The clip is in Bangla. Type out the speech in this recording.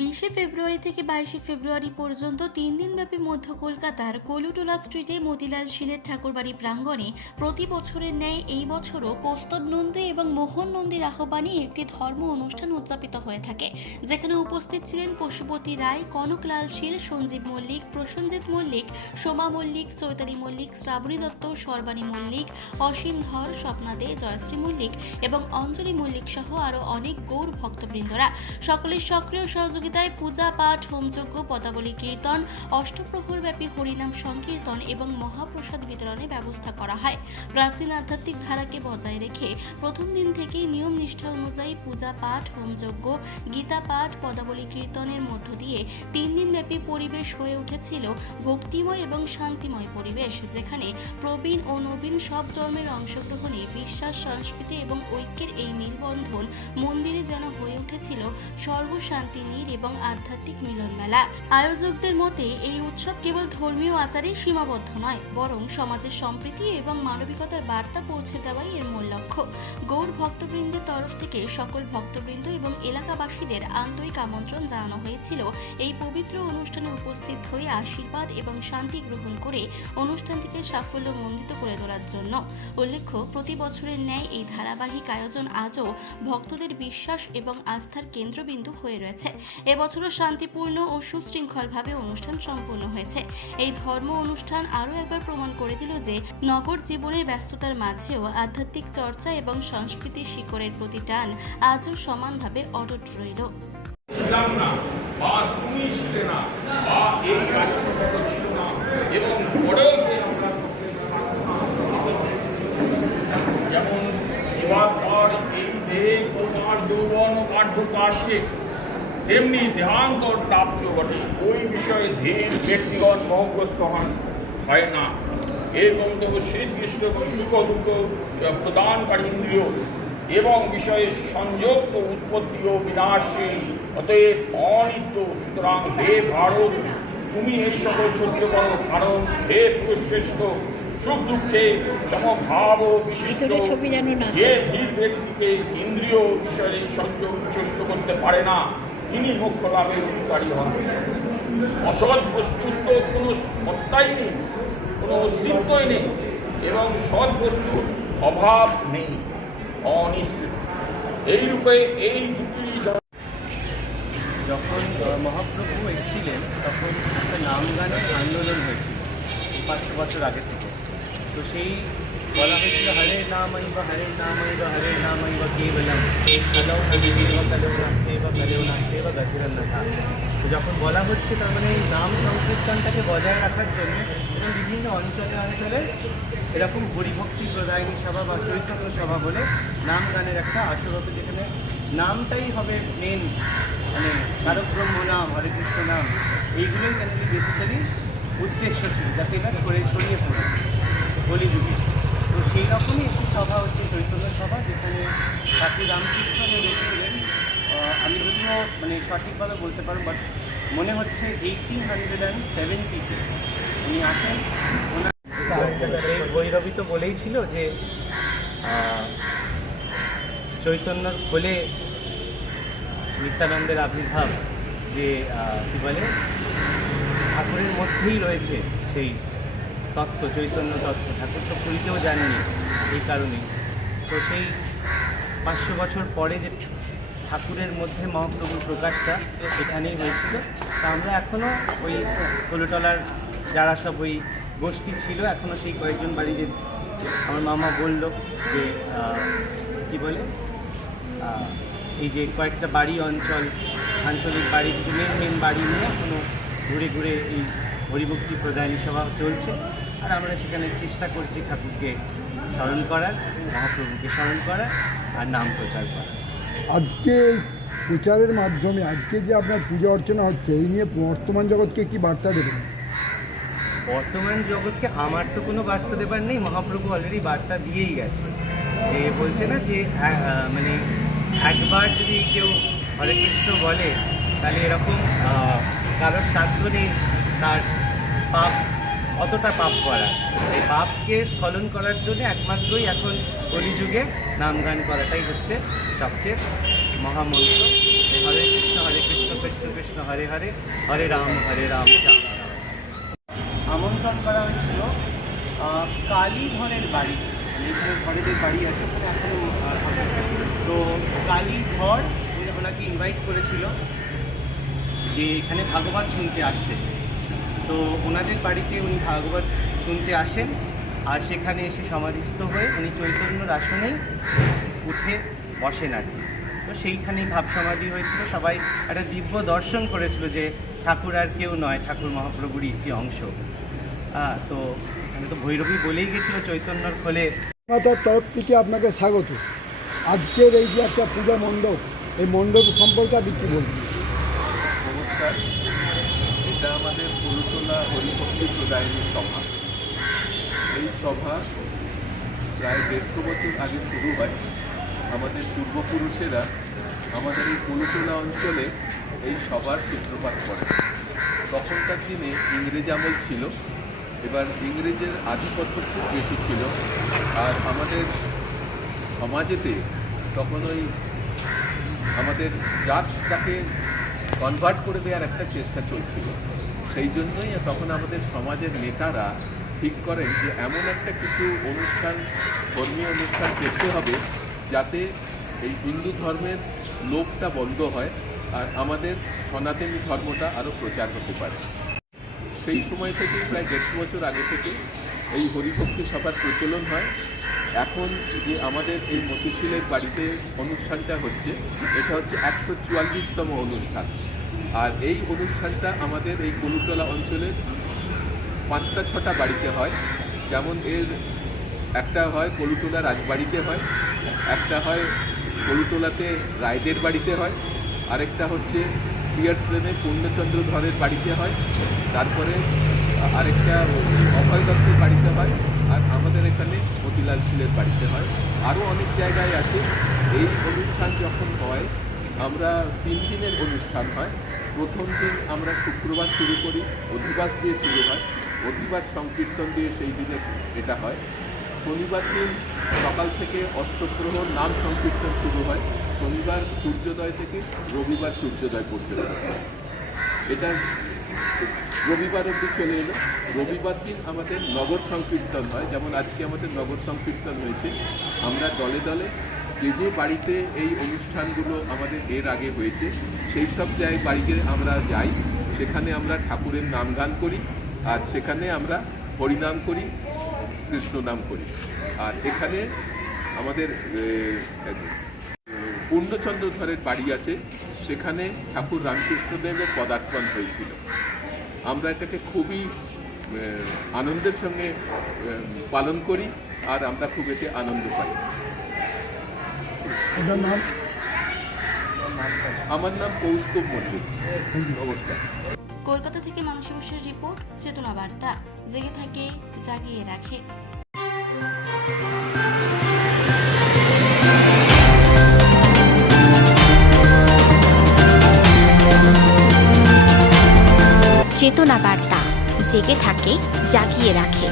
20শে ফেব্রুয়ারি থেকে 22শে ফেব্রুয়ারি পর্যন্ত 3 দিনব্যাপী মধ্য কলকাতার কলুটোলা স্ট্রিটে মতিলাল শীলের ঠাকুরবাড়ি প্রাঙ্গণে প্রতি বছরের ন্যায় এই বছরও কৌস্তব নন্দী এবং মোহন নন্দীর আহ্বানে একটি ধর্ম অনুষ্ঠান উদযাপিত হয়ে থাকে, যেখানে উপস্থিত ছিলেন পশুপতি রায়, কনকলাল শীল, সঞ্জীব মল্লিক, প্রসেনজিৎ মল্লিক, সোমা মল্লিক, চৈতালি মল্লিক, শ্রাবণী দত্ত, সর্বাণী মল্লিক, অসীম ধর, স্বপ্না দে, জয়শ্রী মল্লিক এবং অঞ্জলি মল্লিক সহ আরও অনেক গৌর ভক্তবৃন্দরা। সকলের সক্রিয় সহযোগিতায় পূজা পাঠ, হোমযজ্ঞ, পদাবলী কীর্তন, অষ্টপ্রহরব্যাপী হরিনাম সংকীর্তন এবং মহাপ্রসাদ বিতরণের ব্যবস্থা করা হয়। প্রাচীন আধ্যাত্মিক ধারাকে বজায় রেখে প্রথম দিন থেকেই নিয়ম নিষ্ঠা অনুযায়ী পূজা পাঠ, হোমযজ্ঞ, গীতা পাঠ, পদাবলী কীর্তনের মধ্য দিয়ে 3 দিনব্যাপী পরিবেশ হয়ে উঠেছিল ভক্তিময় এবং শান্তিময় পরিবেশ, যেখানে প্রবীণ ও নবীন সব জন্মের অংশগ্রহণে বিশ্বাস, সংস্কৃতি এবং ঐক্যের এই মেলবন্ধন মন্দিরে যেন হয়ে উঠেছিল সর্বশান্তি নীড় এবং আধ্যাত্মিক মিলন মেলা। আয়োজকদের মতে এই উৎসব কেবল ধর্মীয় আচারে সীমাবদ্ধ নয়, বরং সমাজের সম্প্রীতি এবং মানবিকতার বার্তা পৌঁছে দেওয়াই এর মূল লক্ষ্য। গৌর ভক্তবৃন্দের তরফ থেকে সকল ভক্তবৃন্দ এবং এলাকাবাসীদের আন্তরিক আমন্ত্রণ জানানো হয়েছিল এই পবিত্র অনুষ্ঠানে উপস্থিত হয়ে আশীর্বাদ এবং শান্তি গ্রহণ করে অনুষ্ঠানটিকে সাফল্যমণ্ডিত করে তোলার জন্য। উল্লেখ্য, প্রতি বছরের ন্যায় এই ধারাবাহিক আয়োজন আজও ভক্তদের বিশ্বাস এবং আস্থার কেন্দ্রবিন্দু হয়ে রয়েছে। এবছরও শান্তিপূর্ণ ও সুশৃঙ্খলভাবে অনুষ্ঠান সম্পন্ন হয়েছে। এই ধর্ম অনুষ্ঠান আরও একবার প্রমাণ করে দিল যে নগর জীবনের ব্যস্ততার মাঝেও আধ্যাত্মিক চর্চা এবং সংস্কৃতির শিকড়ের প্রতি টান আজও সমানভাবে অটুট রইল। ছিলাম না বা তুমি ছিলে না বা এই রাজনীতি ছিল না এবং পরেও যে আমরা যেমন জীবাত্মার এই দেহ তোমার যৌবন বার্ধক্যে তেমনি দেহান্তর প্রাপ্ত বটে। ওই বিষয়ে ধীর ব্যক্তিগত মোহগ্রস্ত হয় না। এই গন্তব্য শ্রীকৃষ্ণ এবং সুখ দুঃখ প্রদানকারী ইন্দ্রিয় এবং বিষয়ে সংযুক্ত উৎপত্তি ও বিনাশী, অতএব অনিত্য। সুতরাং হে ভারত, তুমি এই সকল সহ্য করো, কারণ হে পুরুষশ্রেষ্ঠ সুখ দুঃখে সমভাব ও বিশিষ্ট যে ধীর ব্যক্তিকে ইন্দ্রিয় বিষয়ে সংযোগ বিচলিত করতে পারে না, তিনি মোক্ষ লাভের অধিকারী হন। অসৎ বস্তুর তো কোনো সত্তাই নেই, কোনো অস্তিত্বই নেই এবং সৎ বস্তুর অভাব নেই, অনিশ্চিত। এইরূপে এই দুটি যখন মহাপ্রভু এসেছিলেন তখন একটা নাম গানের আন্দোলন হয়েছিল 500 বছর আগে থেকে। তো সেই বলা হয়েছিল হরে নামই বা হরে নামই বা হরে নামই বা কেবলম কালো বা কালো নাস্তে বা কালেও নাস্তে বা গতিরন্নথা। তো যখন বলা হচ্ছে তার মানে এই নাম সংকীর্তনটাকে বজায় রাখার জন্য এবং বিভিন্ন অঞ্চলে অঞ্চলে এরকম হরিভক্তি প্রদায়নী সভা বা চৈতন্য সভা বলে নাম গানের একটা আসর হতো, যেখানে নামটাই হবে মেন, মানে তারক ব্রহ্ম নাম, হরে কৃষ্ণ নাম, এইগুলোই চ্যানেলের বেসিক্যালি উদ্দেশ্য ছিল, যাতে এটা ছড়িয়ে পড়ে কলিযুগে। তো সেই রকমই একটি সভা হচ্ছে চৈতন্য সভা, যেখানে ঠাকুর রামকৃষ্ণ এসেছিলেন। আমি যদিও মানে সঠিকভাবে বলতে পারবো, বাট মনে হচ্ছে 1870-তে উনি আসেন। ওনার ভৈরবী তো বলেই ছিল যে চৈতন্যর খোলে নিত্যানন্দের আবির্ভাব, যে কী বলে ঠাকুরের মধ্যেই রয়েছে সেই তত্ত্ব, চৈতন্য তত্ত্ব। ঠাকুর তো পুরীতেও জানেনি এই কারণে। তো সেই 500 বছর পরে যে ঠাকুরের মধ্যে মহাপ্রভুর প্রকাশটা এখানেই হয়েছিল। তা আমরা এখনও ওই কলুটলার যারা সব ওই গোষ্ঠী ছিল, এখনও সেই কয়েকজন বাড়ি, যে আমার মামা বলল যে কী বলে এই যে কয়েকটা বাড়ি অঞ্চল, আঞ্চলিক বাড়ি, কিছু মেন বাড়ি নিয়ে এখনও ঘুরে ঘুরে এই হরিভক্তি প্রদায়নী সভা চলছে। আর আমরা সেখানে চেষ্টা করছি ঠাকুরকে স্মরণ করার, মহাপ্রভুকে স্মরণ করার আর নাম প্রচার করার। আজকে প্রচারের মাধ্যমে আজকে যে আপনার পূজা অর্চনা হচ্ছে, এই নিয়ে বর্তমান জগৎকে কি বার্তা দেবেন? বর্তমান জগৎকে আমার তো কোনো বার্তা দেবার নেই, মহাপ্রভু অলরেডি বার্তা দিয়েই গেছে। যে বলছে না যে মানে একবার যদি কেউ হরে কৃষ্ণ বলে তাহলে এরকম কারোর সাধ্য নেই তার পাপ, অতটা পাপ করা। এই পাপকে স্খলন করার জন্য একমাত্রই এখন কলিযুগে নাম গান করাটাই হচ্ছে সবচেয়ে মহামন্ত্র। হরে কৃষ্ণ কৃষ্ণ কৃষ্ণ কৃষ্ণ হরে হরে, হরে রাম রাম রাম। আমন্ত্রণ করা হয়েছিল কালীধরের বাড়ি, যেখানে ঘরেদের বাড়ি আছে ওখানে এখনও তো কালীধর ওনাকে ইনভাইট করেছিল যে এখানে ভাগবত শুনতে আসতে। তো ওনাদের বাড়িতে উনি ভাগবত শুনতে আসেন, আর সেখানে এসে সমাধিস্থ হয়ে উনি চৈতন্যর আসনেই উঠে বসেন আর কি। তো সেইখানেই ভাব সমাধি হয়েছিল, সবাই একটা দিব্য দর্শন করেছিল যে ঠাকুর আর কেউ নয়, ঠাকুর মহাপ্রভুরই একটি অংশ। তো আমি তো ভৈরবী বলেই গেছিল চৈতন্যর খোলে। তার তরফ থেকে আপনাকে স্বাগত। আজকের এই যে একটা পূজা মণ্ডপ, এই মণ্ডপ সম্পর্কে আপনি কী বলবেন? নমস্কার, এটা আমাদের কুলুটোলা হরিভক্তি প্রদায়নী সভা। এই সভা প্রায় 150 বছর আগে শুরু হয়। আমাদের পূর্বপুরুষেরা আমাদের এই কুলুটোলা অঞ্চলে এই সভার সূত্রপাত করে। তখনকার দিনে ইংরেজ আমল ছিল, এবার ইংরেজের আধিপত্য খুব বেশি ছিল, আর আমাদের সমাজেতে তখন ওই আমাদের জাতটাকে কনভার্ট করে দেওয়ার একটা চেষ্টা চলছিল। সেই জন্যই তখন আমাদের সমাজের নেতারা ঠিক করেন যে এমন একটা কিছু অনুষ্ঠান, ধর্মীয় অনুষ্ঠান করতে হবে যাতে এই হিন্দু ধর্মের লোকটা বন্ধ হয় আর আমাদের সনাতনী ধর্মটা আরও প্রচার হতে পারে। সেই সময় থেকে প্রায় 150 বছর আগে থেকে এই হরিভক্তি সভার প্রচলন হয়। এখন যে আমাদের এই মতিশিলের বাড়িতে অনুষ্ঠানটা হচ্ছে, এটা হচ্ছে 144তম অনুষ্ঠান। আর এই অনুষ্ঠানটা আমাদের এই কুলুটোলা অঞ্চলের 5-6টা বাড়িতে হয়। যেমন এর একটা হয় কুলুটোলা রাজবাড়িতে হয়, একটা হয় কুলুটোলাতে রায়দের বাড়িতে হয়, আরেকটা হচ্ছে পিয়ার্স লেনে পূর্ণচন্দ্র ধরের বাড়িতে হয়, তারপরে আরেকটা অভয় দত্তের বাড়িতে হয়, আর আমাদের এখানে মতিলাল শীলের বাড়িতে হয়। আরও অনেক জায়গায় আছে। এই অনুষ্ঠান যখন হয়, আমরা 3 দিনের অনুষ্ঠান হয়। প্রথম দিন আমরা শুক্রবার শুরু করি, অধিবাস দিয়ে শুরু হয়, অধিবাস সংকীর্তন দিয়ে সেই দিনে এটা হয়। শনিবার দিন সকাল থেকে অষ্টপ্রহর নাম সংকীর্তন শুরু হয়, শনিবার সূর্যোদয় থেকে রবিবার সূর্যোদয় পর্যন্ত। এটা রবিবার অবধি চলে এলো। রবিবার দিন আমাদের নগর সংকীর্তন হয়, যেমন আজকে আমাদের নগর সংকীর্তন হয়েছে। আমরা দলে দলে যে যে বাড়িতে এই অনুষ্ঠানগুলো আমাদের এর আগে হয়েছে সেই সব জায়গায় বাড়িতে আমরা যাই, সেখানে আমরা ঠাকুরের নাম গান করি, আর সেখানে আমরা হরিনাম করি, কৃষ্ণ নাম করি। আর এখানে আমাদের পূর্ণচন্দ্র ধরের বাড়ি আছে, সেখানে ঠাকুর রামকৃষ্ণদেবের পদার্পণ হয়েছিল। আমরা এটাকে খুবই আনন্দের সঙ্গে পালন করি, আর আমরা খুব এতে আনন্দ পাই। আপনার নাম? আমার নাম কৌস্তব মল্লিক। নমস্কার। কলকাতা থেকে মানসী বসুর রিপোর্ট, চেতনা বার্তা, জেগে থাকে, জাগিয়ে রাখে। চেতনা বার্তা, জেগে থাকে, জাগিয়ে রাখে।